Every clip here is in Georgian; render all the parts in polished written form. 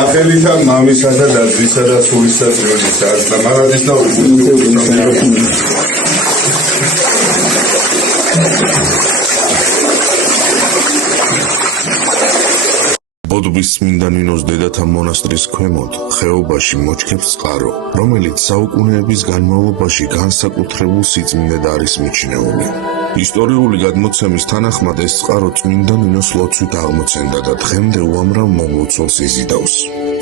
სახელითა მამისა და დათვისა და სულისა წმინდისა და მარადის და ბოდბის წმინდა ნინოს დედათა მონასტრის ქვემოთ ხეობაში მოჩქებს წყარო, რომელიც საუკუნეების განმავლობაში განსაკუთრებულ სიწმინდედ არის მიჩნეული. ისტორიული გადმოცემის თანახმად ეს წყარო წმინდა ნინოს ლოცვით აღმოცენდა და დღემდე უამრავ მომლოცველს იზიდავს.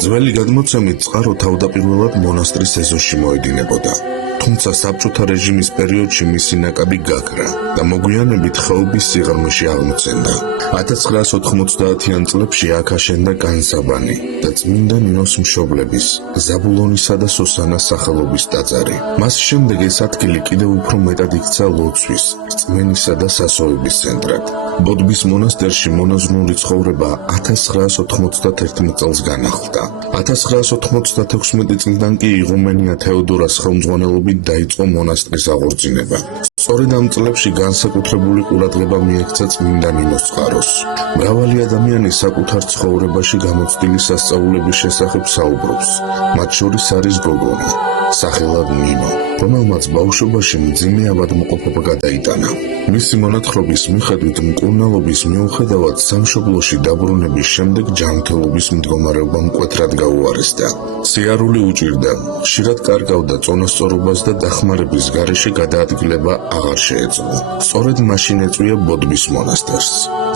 ძველი გადმოცემით წყარო თავდაპირველად მონასტრის ეზოში მოედინებოდა. თუმცა საბჭოთა რეჟიმის პერიოდში მისი ნაკადი გაქრა და მოგვიანებით ხეობის სიღრმეში აღმოცენდა. 1990-იან წლებში აქ აშენდა განსაბანი და წმინდა ნინოს მშობლების, ზაბულონისა და სოსანას სახელობის ტაძარი. მას შემდეგ ეს ადგილი კიდევ უფრო მეტად იქცა ლოცვის, რწმენისა და სასოების ცენტრად. ბოდბის მონასტერში მონაზვნური ცხოვრება 1991 წელს განახლდა. 1996 წლიდან კი იღუმენია თეოდორას ხელმძღვანელობით დაიწყო მონასტრის აღორძინება. სწორედ ამ წლებში განსაკუთრებული ყურადღება მიექცა წმინდა ნინოს წყაროს. მრავალი ადამიანი საკუთარ ცხოვრებაში გამოცდილი სასწაულების შესახებ საუბრობს. მათ შორის არის გოგონა, სახელად ნინო, რომელმაც ბავშვობაში მძიმე ავადმყოფობა გადაიტანა. მისი მონათხრობის მიხედვით მკურნალობის მიუხედავად სამშობლოში დაბრუნების შემდეგ ჯანმრთელობის მდგომარეობა მკვეთრად გაუარესდა. სიარული უჭირდა, ხშირად კარგავდა წონასწორობას და დახმარების გარეშე გადაადგილება აღარ შეეძლო. სწორედ მაშინ ეწვია ბოდბის მონასტერს.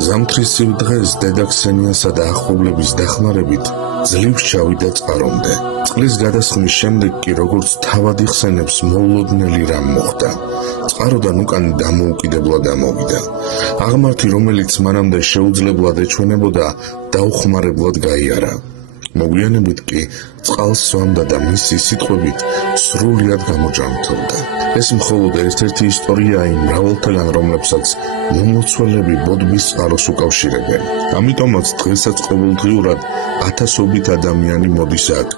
ზამთრისივ დღეს დედა ქსენიასა და ახლობლების დახმარებით ძლივ ჩავიდა წყარომდე. წყლის გადასხმის შემდეგ კი როგორც თავად იხსენებს, მოულოდნელი რამ მოხდა. წყაროდან უკან დამოუკიდებლად ამოვიდა. აღმართი, რომელიც მანამდე შეუძლებლად ეჩვენებოდა, დაუხმარებლად გაიარა. მოგვიანებით კი წყალს სვამდა და მისი სიტყვებით სრულიად გამოჯანმრთელდა. ეს მხოლოდ ერთ-ერთი ისტორიაა იმ მრავალთაგან, რომლებსაც მომლოცველები ბოდბის წყაროს უკავშირებენ. ამიტომაც დღესაც ყოველდღიურად ათასობით ადამიანი მოდის აქ,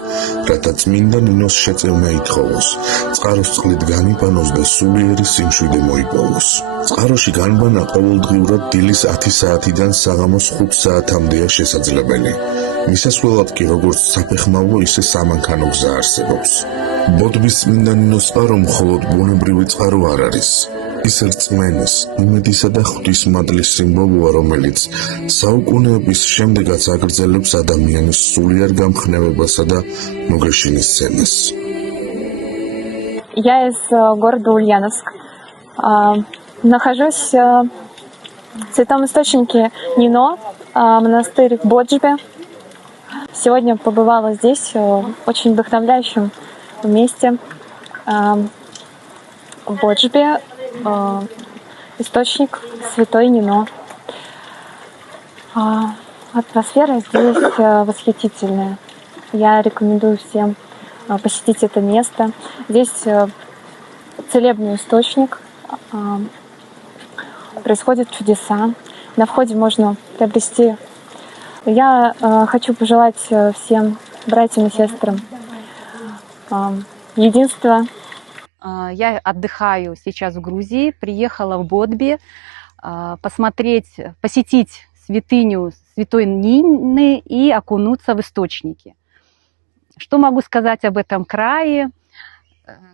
რათა წმინდა ნინოს შეწევნა ითხოვოს, წყაროს წყლით განიბანოს და სულიერი სიმშვიდე მოიპოვოს. წყაროში განბანა ყოველდღიურად დილის 10 საათიდან საღამოს 5 საათამდეა შესაძლებელი. მისასვლელად კი როგორც საფეხმავლო, ისე სამანქანო გზა არსებობს. ბოდბის წმინდა ნინოს წყარო მხოლოდ ბუნებრივი წყარო არ არის. ის რწმენის, იმედისა და ღვთისმადლის სიმბოლოა, რომელიც საუკუნეების შემდეგაც აგრძელებს ადამიანის სულიერ გამხნევებასა და მოგეშინისცემას. Я из города Ульяновск. Нахожусь в святом источнике Нино, монастырь в Боджбе. Сегодня побывала здесь, в очень вдохновляющем месте. В Боджбе источник святой Нино. Атмосфера здесь восхитительная. Я рекомендую всем посетить это место. Здесь целебный источник, происходят чудеса. На входе можно приобрести. Я хочу пожелать всем братьям и сестрам единства. Я отдыхаю сейчас в Грузии, приехала в Бодби посетить святыню святой Нины и окунуться в источники. Что могу сказать об этом крае?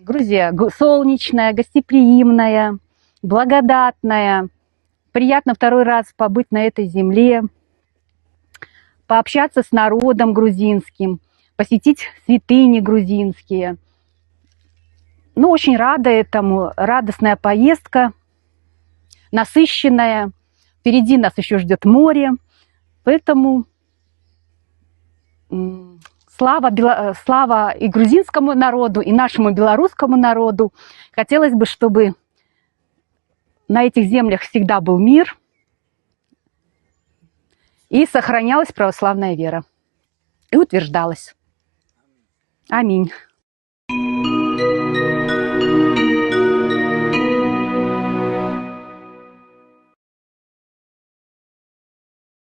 Грузия солнечная, гостеприимная, благодатная. Приятно второй раз побыть на этой земле, пообщаться с народом грузинским, посетить святыни грузинские. Ну, очень рада этому, радостная поездка, насыщенная. Впереди нас еще ждет море, поэтому слава и грузинскому народу, и нашему белорусскому народу. Хотелось бы, чтобы на этих землях всегда был мир и сохранялась православная вера. И утверждалась. Аминь.